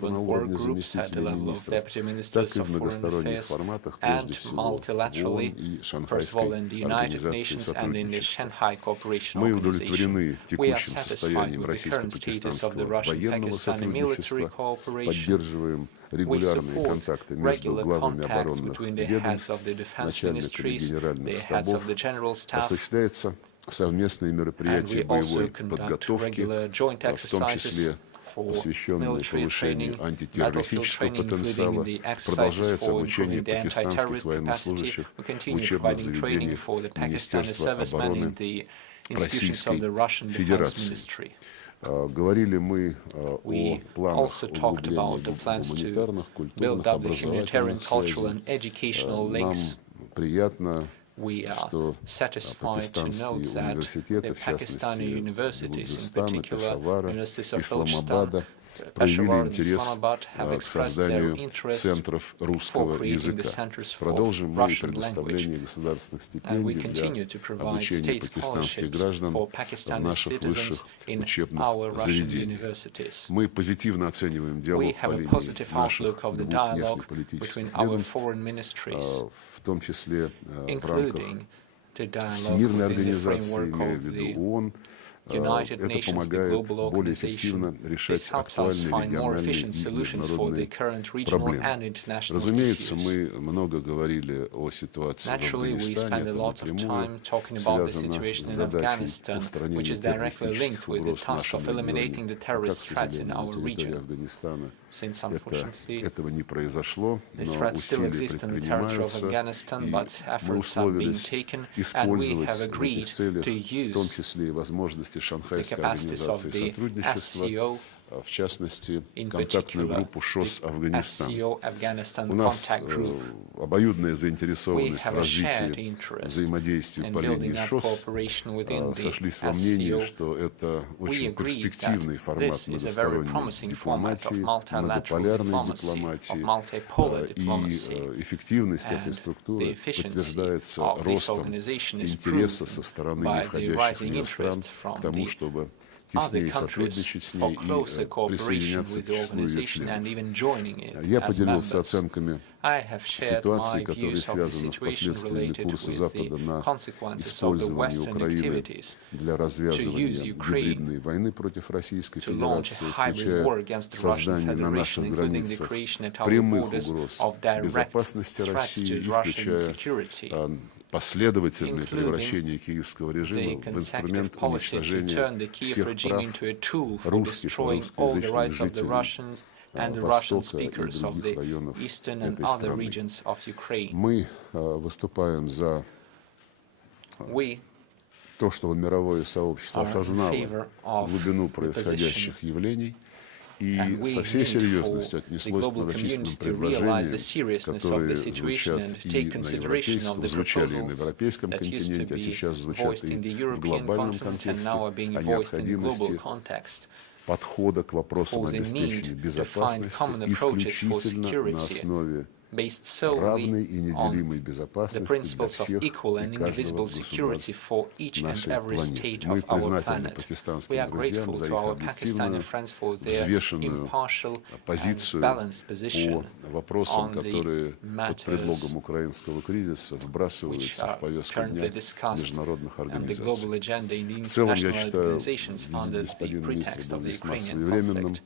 на уровне заместителей министров, так и в многосторонних форматах, прежде всего в ООН и Шанхайской организации сотрудничества. Мы удовлетворены текущим состоянием российско-пакистанского военного сотрудничества, поддерживаем регулярные контакты между главами оборонных ведомств, начальниками генеральных штабов, осуществляется совместные мероприятия боевой подготовки, в том числе посвященные повышению антитеррористического потенциала, продолжается обучение пакистанских военнослужащих в учебных заведениях Министерства обороны Российской Федерации. Говорили мы о планах углубления гуманитарных, культурных, образовательных связей. Нам приятно, что пакистанские университеты, в частности Балуджистана, Пешавара, Исламабада, проявили интерес к созданию центров русского языка. Продолжим мы предоставление государственных стипендий для обучения пакистанских граждан в наших высших учебных заведениях. Мы позитивно оцениваем диалог по линии наших двух внешнеполитических ведомств, в том числе в рамках Всемирной организации, имея в виду ООН. Это помогает более эффективно решать актуальные региональные и международные проблемы. Разумеется, мы много говорили о ситуации в Афганистане, это напрямую связано с задачей устранения террористических угроз в нашем регионе. Как, к сожалению, на территории Афганистана этого не произошло, но усилия предпринимаются, и мы условились использовать в этих целях, в том числе и возможности Шанхайской организации сотрудничества, в частности, контактную группу ШОС Афганистан. У нас обоюдная заинтересованность в развитии взаимодействия по линии ШОС. Сошлись во мнении, что это очень перспективный формат многосторонней дипломатии, многополярной дипломатии, и эффективность этой структуры подтверждается ростом интереса со стороны не входящих в нее стран к тому, чтобы теснее сотрудничать с ней и присоединяться к числу ее членов. Я поделился оценками ситуации, которые связаны с последствиями курса Запада на использование Украины для развязывания гибридной войны против Российской Федерации, включая создание на наших границах прямых угроз безопасности России, включая последовательное превращение киевского режима в инструмент уничтожения всех прав русских и русскоязычных жителей Востока и других районов этой страны. Мы выступаем за то, чтобы мировое сообщество осознало глубину происходящих явлений и со всей серьезностью отнеслось к многочисленным предложениям, которые звучали и на европейском континенте, а сейчас звучат и в глобальном контексте, о необходимости подхода к вопросам обеспечения безопасности исключительно на основе равной и неделимой безопасности для всех и каждого государства нашей планеты. Мы признательны пакистанским друзьям за их объективную, взвешенную позицию по вопросам, которые под предлогом украинского кризиса вбрасываются в повестку дня международных организаций. В целом, я считаю, визит господина министра был весьма своевременным.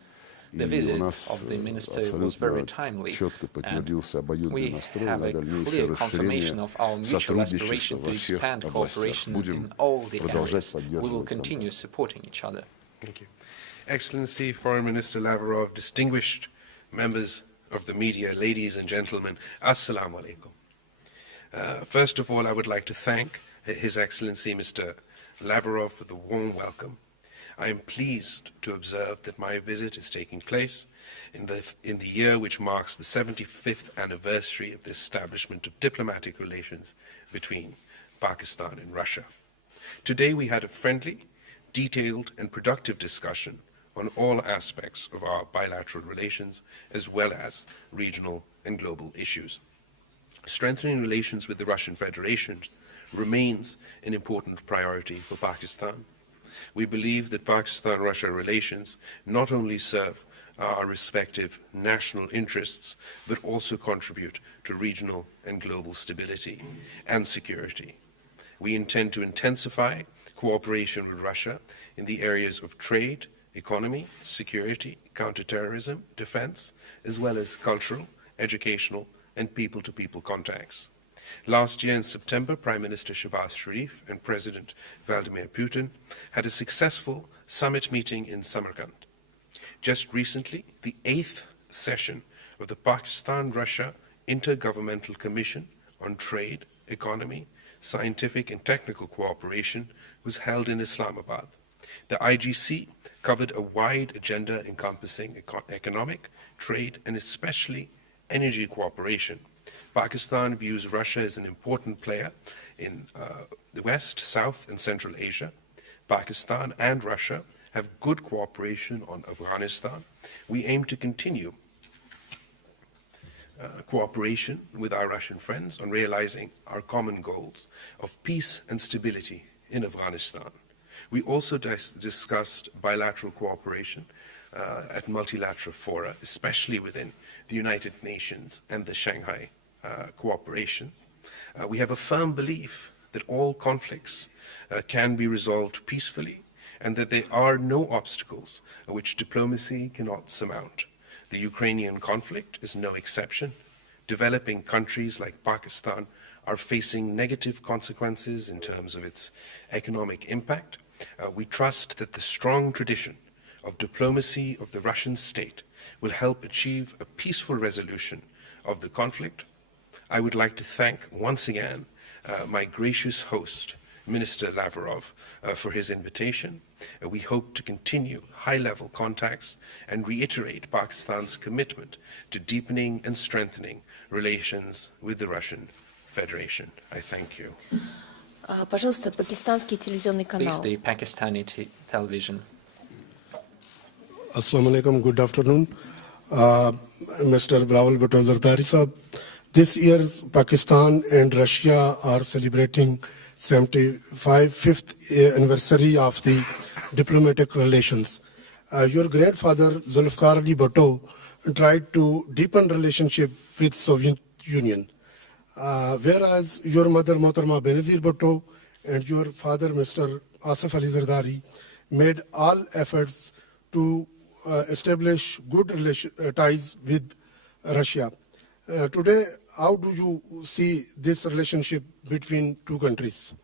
И у нас абсолютно четко подтвердился обоюдный настрой на дальнейшее расширение сотрудничества во всех областях. Будем продолжать поддерживать контакт. Excellency, Foreign Minister Lavrov, distinguished members of the media, ladies and gentlemen, Assalamu alaikum. First of all, I would like to thank His Excellency Mr. Lavrov for the warm welcome. I am pleased to observe that my visit is taking place in the year which marks the 75th anniversary of the establishment of diplomatic relations between Pakistan and Russia. Today we had a friendly, detailed and productive discussion on all aspects of our bilateral relations as well as regional and global issues. Strengthening relations with the Russian Federation remains an important priority for Pakistan. We believe that Pakistan-Russia relations not only serve our respective national interests, but also contribute to regional and global stability and security. We intend to intensify cooperation with Russia in the areas of trade, economy, security, counterterrorism, defense, as well as cultural, educational, and people-to-people contacts. Last year in September, Prime Minister Shehbaz Sharif and President Vladimir Putin had a successful summit meeting in Samarkand. Just recently, the 8th session of the Pakistan-Russia Intergovernmental Commission on Trade, Economy, Scientific and Technical Cooperation was held in Islamabad. The IGC covered a wide agenda encompassing economic, trade, and especially energy cooperation. Pakistan views Russia as an important player in the West, South, and Central Asia. Pakistan and Russia have good cooperation on Afghanistan. We aim to continue cooperation with our Russian friends on realizing our common goals of peace and stability in Afghanistan. We also discussed bilateral cooperation at multilateral fora, especially within the United Nations and the Shanghai Cooperation. We have a firm belief that all conflicts can be resolved peacefully and that there are no obstacles which diplomacy cannot surmount. The Ukrainian conflict is no exception. Developing countries like Pakistan are facing negative consequences in terms of its economic impact. We trust that the strong tradition of diplomacy of the Russian state will help achieve a peaceful resolution of the conflict. I would like to thank once again my gracious host, Minister Lavrov, for his invitation. We hope to continue high-level contacts and reiterate Pakistan's commitment to deepening and strengthening relations with the Russian Federation. I thank you. Пожалуйста, пакистанский телевизионный канал. Please, the Pakistani television. Assalamu alaikum, good afternoon. Mr. Bilawal, Bhutto, Zardari sahab, this year's Pakistan and Russia are celebrating 75th anniversary of the diplomatic relations. Your grandfather, Zulfikar Ali Bhutto, tried to deepen relationship with Soviet Union. Whereas your mother, Mohtarma Benazir Bhutto, and your father, Mr. Asif Ali Zardari, made all efforts to establish good ties with Russia. Today, how do you see this relationship between two countries?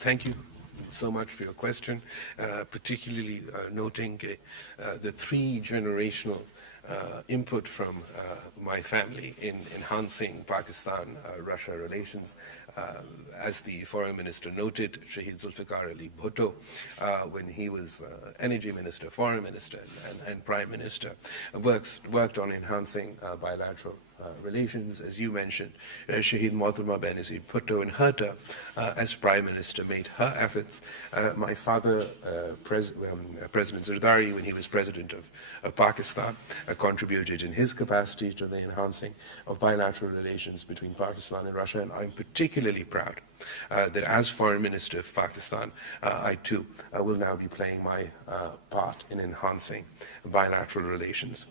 Thank you so much for your question, particularly noting the three-generational input from my family in enhancing Pakistan-Russia relations. As the foreign minister noted, Shahid Zulfikar Ali Bhutto, when he was energy minister, foreign minister, and prime minister, worked on enhancing bilateral relations. As you mentioned, Shahid Mohtarma Benazir Bhutto in her term as prime minister made her efforts. My father, President Zardari, when he was president of Pakistan, contributed in his capacity to the enhancing of bilateral relations between Pakistan and Russia, and I'm particularly proud that as foreign minister of Pakistan, I too will now be playing my part in enhancing bilateral relations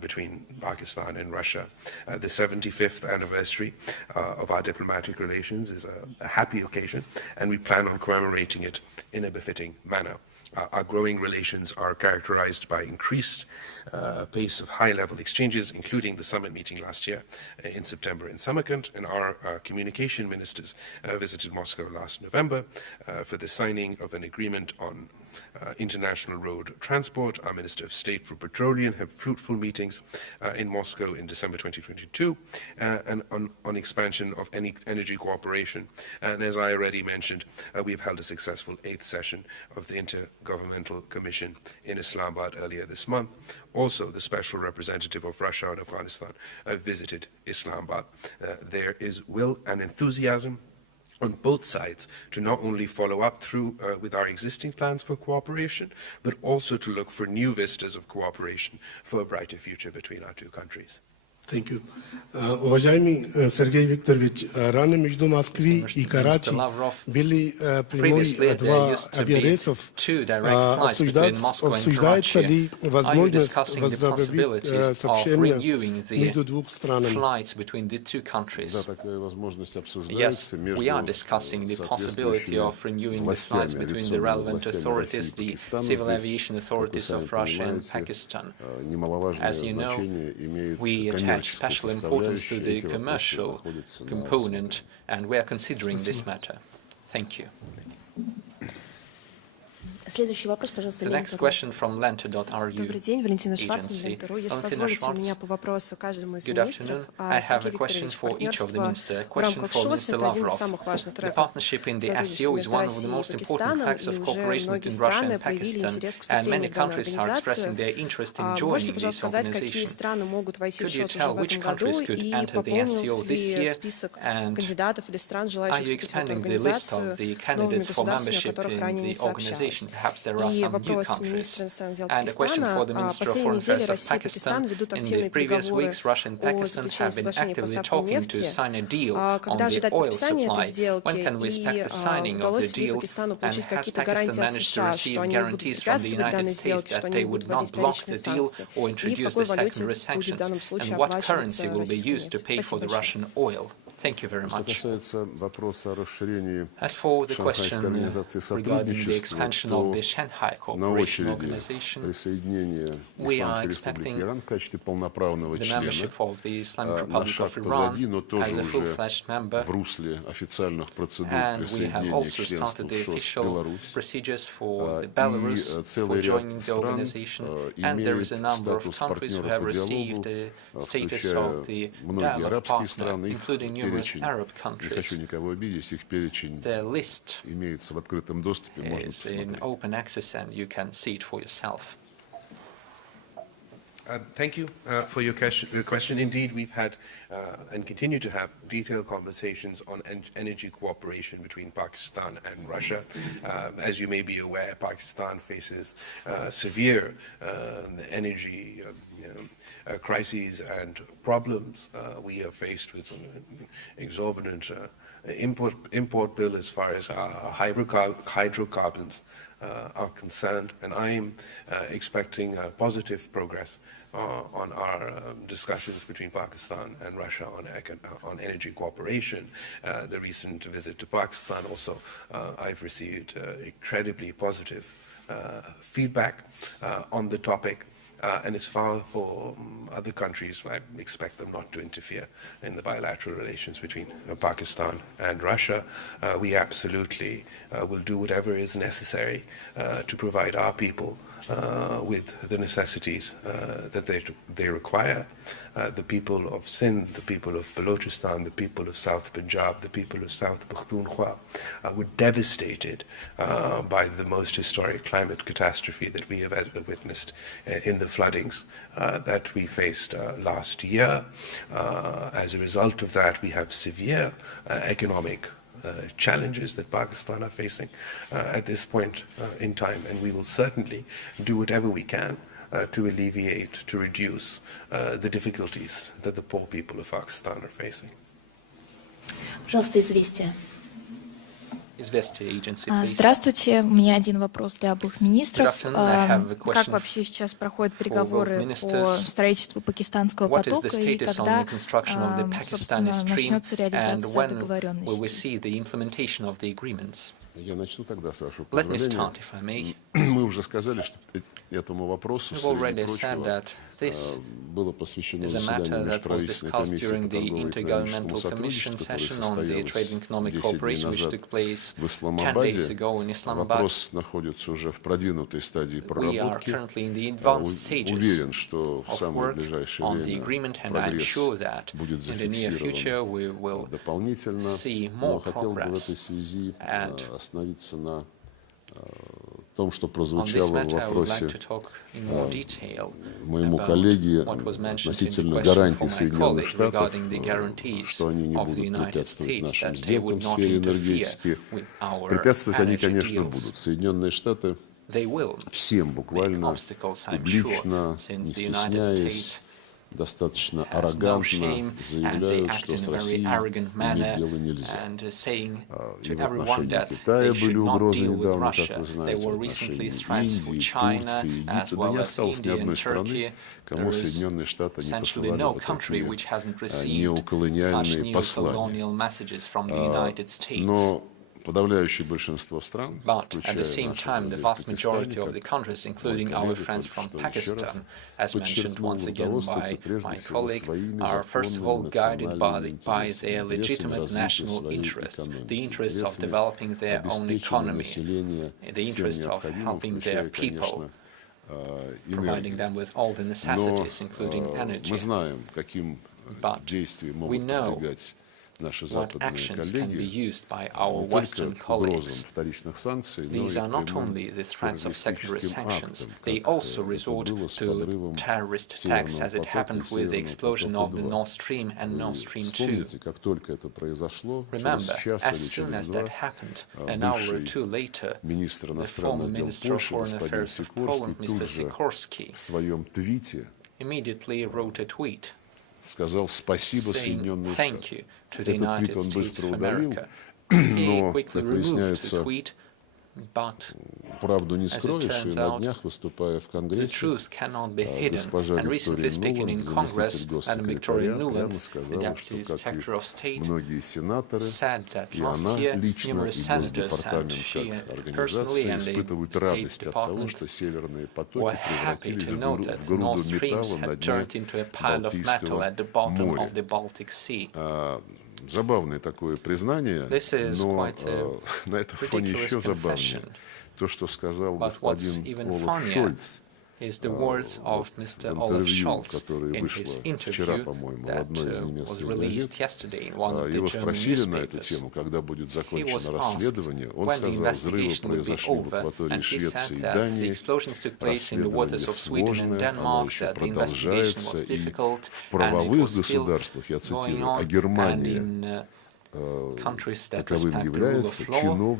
between Pakistan and Russia. The 75th anniversary of our diplomatic relations is a happy occasion, and we plan on commemorating it in a befitting manner. Our growing relations are characterized by increased pace of high-level exchanges, including the summit meeting last year in September in Samarkand, and our communication ministers visited Moscow last November for the signing of an agreement on international road transport. Our Minister of State for Petroleum had fruitful meetings in Moscow in December 2022 and on expansion of energy cooperation. And as I already mentioned, we've held a successful 8th session of the Intergovernmental Commission in Islamabad earlier this month. Also, the special representative of Russia and Afghanistan visited Islamabad. There is will and enthusiasm on both sides to not only follow up through with our existing plans for cooperation, but also to look for new vistas of cooperation for a brighter future between our two countries. Thank you. Уважаемый Сергей Викторович, ранее между Москвой и Карачи были прямые два авиарейсов. Обсуждается ли возможность возобновить сообщения между двух странами? Да, такая возможность обсуждается между соответствующими властями, лицом властями России и Пакистана. Здесь, как вы сами понимаете, немаловажное значение имеет коммерческая составляющая. To the commercial component, and we are considering this matter. Thank you. Следующий вопрос, пожалуйста, The next question from Lenta.ru. Добрый день, Валентина Шварцман, Лента.ру. Если позволите, у меня по вопросу каждому из министров. Сергей Викторович, партнерство в рамках ШОС — это один из самых важных треков сотрудничества между Россией и Пакистаном, и уже многие страны проявили интерес к вступлению в данную организацию. Можете, пожалуйста, сказать, какие страны могут войти в ШОС уже в этом году, и пополнился ли список кандидатов или стран, желающих вступить в эту организацию, новыми государствами, о которых ранее не сообщалось? И вопрос министра иностранных дел Пакистана. Последние недели Россия и Пакистан ведут активные переговоры о заключении соглашения по поставкам нефти. Когда ожидать подписания этой сделки? И удалось ли Пакистану получить какие-то гарантии от США, что они не будут препятствовать данной сделке, что они не будут вводить вторичные санкции? И в какой валюте будет в данном случае оплачиваться российский нефть? Спасибо большое. Thank you very much. Что касается вопроса о расширении Шанхайской организации сотрудничества, то на очереди присоединение Исламской Республики Иран в качестве полноправного члена. Наш шаг позади, но тоже уже в русле официальных процедур присоединения к членству в ШОС Беларусь. И целый ряд стран имеет статус партнера по диалогу, включая многие арабские страны, перечень, не хочу никого обидеть, их перечень имеется в открытом доступе, можно посмотреть. Thank you for your question. Indeed, we've had and continue to have detailed conversations on energy cooperation between Pakistan and Russia. As you may be aware, Pakistan faces severe energy crises and problems. We are faced with an exorbitant import bill as far as hydrocarbons are concerned, and I am expecting positive progress on our discussions between Pakistan and Russia on energy cooperation. The recent visit to Pakistan also, I've received incredibly positive feedback on the topic. And as far for other countries, I expect them not to interfere in the bilateral relations between Pakistan and Russia. We absolutely will do whatever is necessary to provide our people with the necessities that they require. The people of Sindh, the people of Balochistan, the people of South Punjab, the people of South Pakhtunkhwa were devastated by the most historic climate catastrophe that we have ever witnessed in the floodings that we faced last year. As a result of that, we have severe economic challenges that Pakistan are facing at this point in time, and we will certainly do whatever we can to alleviate, to reduce the difficulties that the poor people of Pakistan are facing. Пожалуйста, известия. Здравствуйте. У меня один вопрос для обоих министров. Как вообще сейчас проходят переговоры по строительству пакистанского потока и когда, собственно, начнется реализация договоренности? Я начну тогда, с вашего позволения. Мы уже сказали, что этому вопросу, среди прочего, было посвящено заседание Межправительственной комиссии по торговому и экономическому сотрудничеству, которое состоялось 10 дней назад в Исламабаде. Вопрос находится уже в продвинутой стадии проработки. Уверен, что в самое ближайшее время прогресс будет зафиксирован дополнительно, но хотел бы в этой связи остановиться на том, что прозвучало в вопросе моему коллеге относительно гарантий Соединенных Штатов, что они не будут препятствовать нашим сделкам в сфере энергетики. Препятствовать они, конечно, будут. Соединенные Штаты всем буквально, публично, не стесняясь, достаточно has no shame, and they act in a very arrogant manner and saying to everyone that they should not deal with Russia. There were recently threats for China as well as India and Turkey. There is essentially no country which hasn't received such neo-colonial messages from the United States. Подавляющее большинство стран, But at the same time, the vast majority of the countries, including our friends from Pakistan, as mentioned once again by my colleague, are first of all guided by their legitimate national interests, the interests of developing their own economy, the interest of helping their people, providing them with all the necessities, including energy. But we know what actions can be used by our Western colleagues. These are not only the threats of secondary sanctions, they also resort to terrorist attacks, as it happened with the explosion of the Nord Stream and Nord Stream 2. Remember, as soon as that happened, an hour or two later, the former Minister of Foreign Affairs of Poland, Mr. Sikorski, immediately wrote a tweet saying thank you to the United States of America. He quickly removed the tweet, but as it turns out, the truth cannot be hidden. And recently speaking in Congress, Madam Victoria Nuland, the Deputy Secretary of State, said that last year numerous senators and she personally and the State Department were happy to note that Nord Streams had turned into a pile of metal at the bottom of the Baltic Sea. Забавное такое признание, но на этом фоне еще забавнее то, что сказал господин Олаф Шольц is the words of Mr. Olaf Scholz in his interview that was released yesterday in one of the German newspapers. He was asked when the investigation would be over, and he said that the explosions took place in the waters of Sweden and Denmark, that the investigation was difficult and it was still going on, and in countries that respect the rule of law,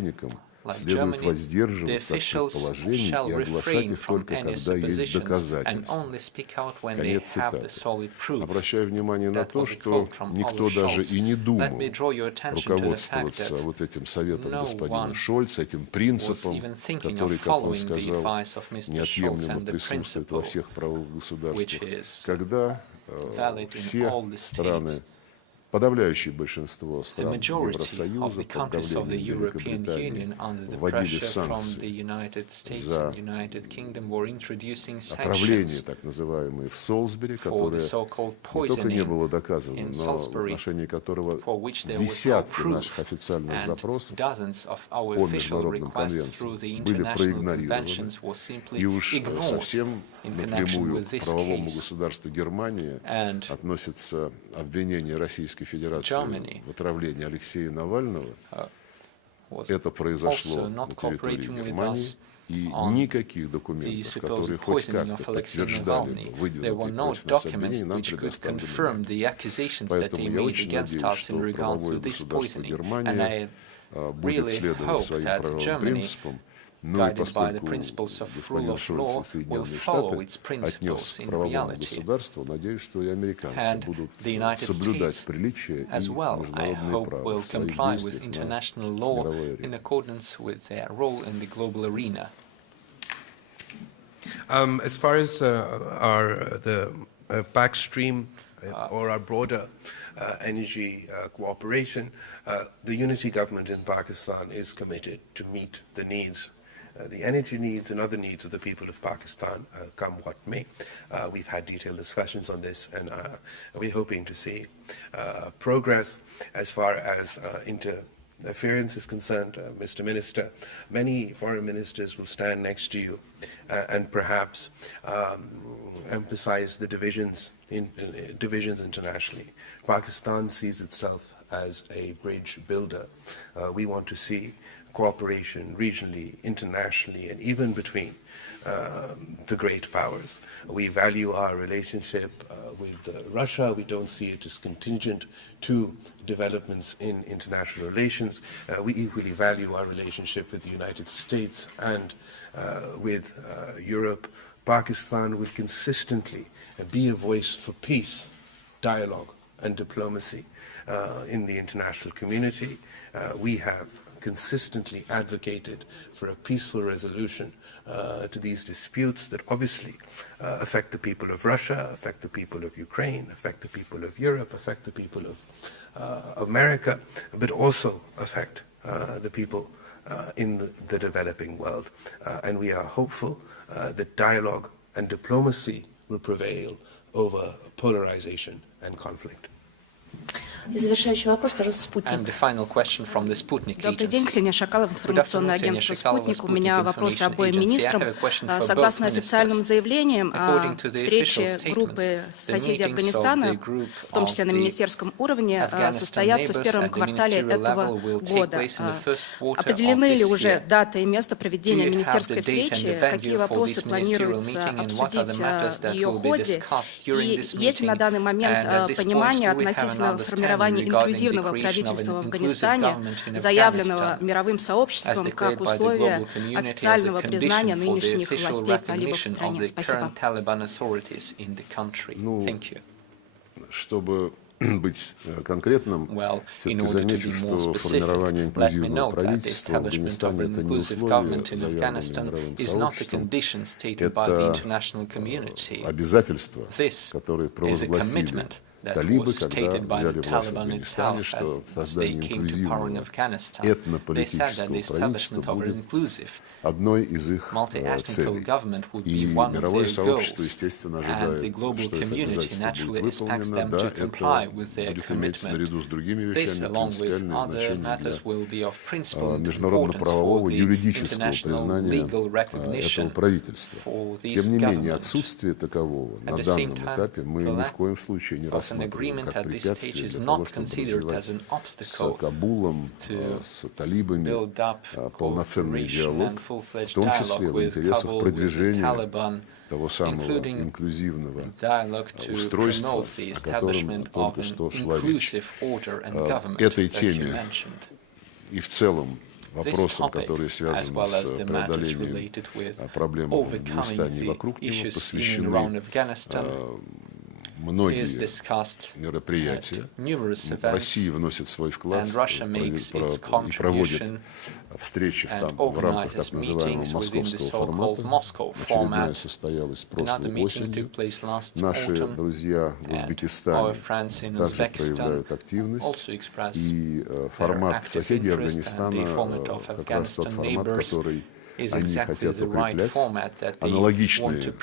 like Germany, the officials shall refrain from any suppositions and only speak out when they have the solid proof. That was a quote from Olaf Scholz. Let me draw your attention to the fact that no one was even thinking of following the advice of Mr. Scholz and the principle, which is valid in all the states. Подавляющее большинство стран Евросоюза под давлением отравления, так называемые, в Солсбери, которое не только не было доказано, но в отношении которого десятки наших официальных запросов по международным конвенциям были проигнорированы. И уж совсем напрямую к правовому государству Германии относятся обвинения Российской Федерации в отравлении Алексея Навального. Это произошло на территории Германии, и никаких документов, которые хоть как-то подтверждали бы выдвинутые против нас обвинения, нам предоставлены. Поэтому я очень надеюсь, что правовое государство Германии будет следовать своим правовым принципам. Ну и поскольку господин Шольц и Соединенные Штаты отнес к правовому государству, надеюсь, что и американцы будут соблюдать приличие и международные права в своих действиях на мировой арене. As far as the backstream or our broader energy cooperation, the unity government in Pakistan is committed to meet the needs, the energy needs and other needs of the people of Pakistan, come what may. We've had detailed discussions on this, and we're hoping to see progress as far as interference is concerned. Mr. Minister, many foreign ministers will stand next to you and perhaps emphasize the divisions internationally. Pakistan sees itself as a bridge builder. We want to see cooperation regionally, internationally, and even between the great powers. We value our relationship with Russia. We don't see it as contingent to developments in international relations. We equally value our relationship with the United States and with Europe, Pakistan will consistently be a voice for peace, dialogue, and diplomacy in the international community. We have consistently advocated for a peaceful resolution to these disputes that obviously affect the people of Russia, affect the people of Ukraine, affect the people of Europe, affect the people of America, but also affect the people in the developing world. And we are hopeful that dialogue and diplomacy will prevail over polarization and conflict. И завершающий вопрос, пожалуйста, And the спутник. final question from the Sputnik Добрый день, agency. Ксения Шакалова, информационное агентство «Спутник». У меня вопросы обоим министрам. Согласно официальным заявлениям, встречи группы соседей Афганистана, в том числе на министерском уровне, состоятся в первом квартале этого года. Определены ли уже дата и место проведения министерской встречи? Какие вопросы планируется обсудить в ее ходе? И есть ли на данный момент понимание относительно формирования инклюзивного правительства в Афганистане, заявленного мировым сообществом как условие официального признания нынешних властей талибов в стране? Спасибо. Чтобы быть конкретным, все-таки замечу, что формирование инклюзивного правительства в Афганистане – это не условие, заявленное мировым сообществом, это обязательства, которые провозгласили талибы, когда взяли власть в Афганистане, что создание инклюзивного этнополитического правительства будет одной из их целей. И мировое сообщество, естественно, ожидает, что это обязательство будет выполнено. Да, это будет иметь наряду с другими вещами принципиальное значение для международно-правового юридического признания этого правительства. Тем не менее, отсутствие такового на данном этапе мы ни в коем случае не рассматриваем как препятствие для того, чтобы развивать с Кабулом, с талибами полноценный диалог, в том числе в интересах продвижения того самого инклюзивного устройства, о котором только что шла речь. Этой теме и в целом вопросам, которые связаны с преодолением проблем в Афганистане и вокруг него, посвящены многие мероприятия. Россия вносит свой вклад и проводит встречи в рамках так называемого московского формата. Очередная состоялась прошлой осенью. Наши друзья в Узбекистане также проявляют активность. И формат соседей Афганистана как раз тот формат, который они хотят укреплять. Аналогичные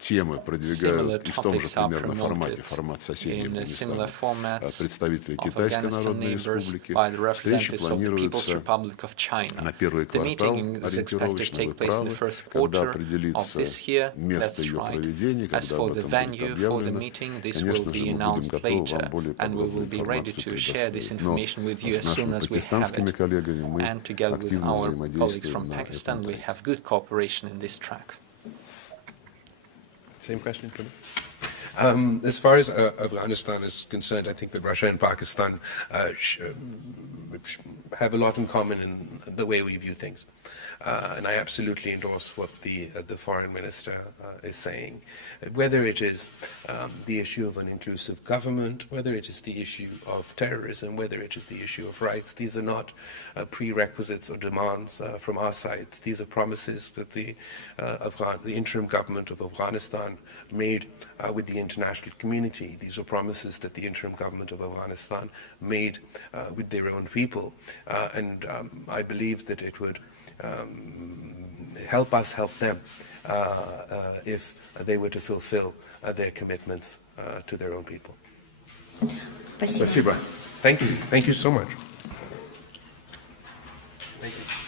темы продвигают и в том же примерно формате, формат соседей Афганистана, представители Китайской Народной Республики. Встреча планируется на первый квартал ориентировочно, вы правы, когда определится место ее проведения, когда об этом будет объявлено. Конечно же, мы будем готовы вам более подробную информацию предоставить. Но с нашими пакистанскими коллегами мы активно взаимодействуем на этом этапе. Same question for me. As far as Afghanistan is concerned, I think that Russia and Pakistan have a lot in common in the way we view things. And I absolutely endorse what the foreign minister is saying. Whether it is the issue of an inclusive government, whether it is the issue of terrorism, whether it is the issue of rights, these are not prerequisites or demands from our side. These are promises that the interim government of Afghanistan made with the international community. These are promises that the interim government of Afghanistan made with their own people. And I believe that it would help us help them if they were to fulfill their commitments to their own people. Спасибо. Thank you. Thank you so much. Thank you.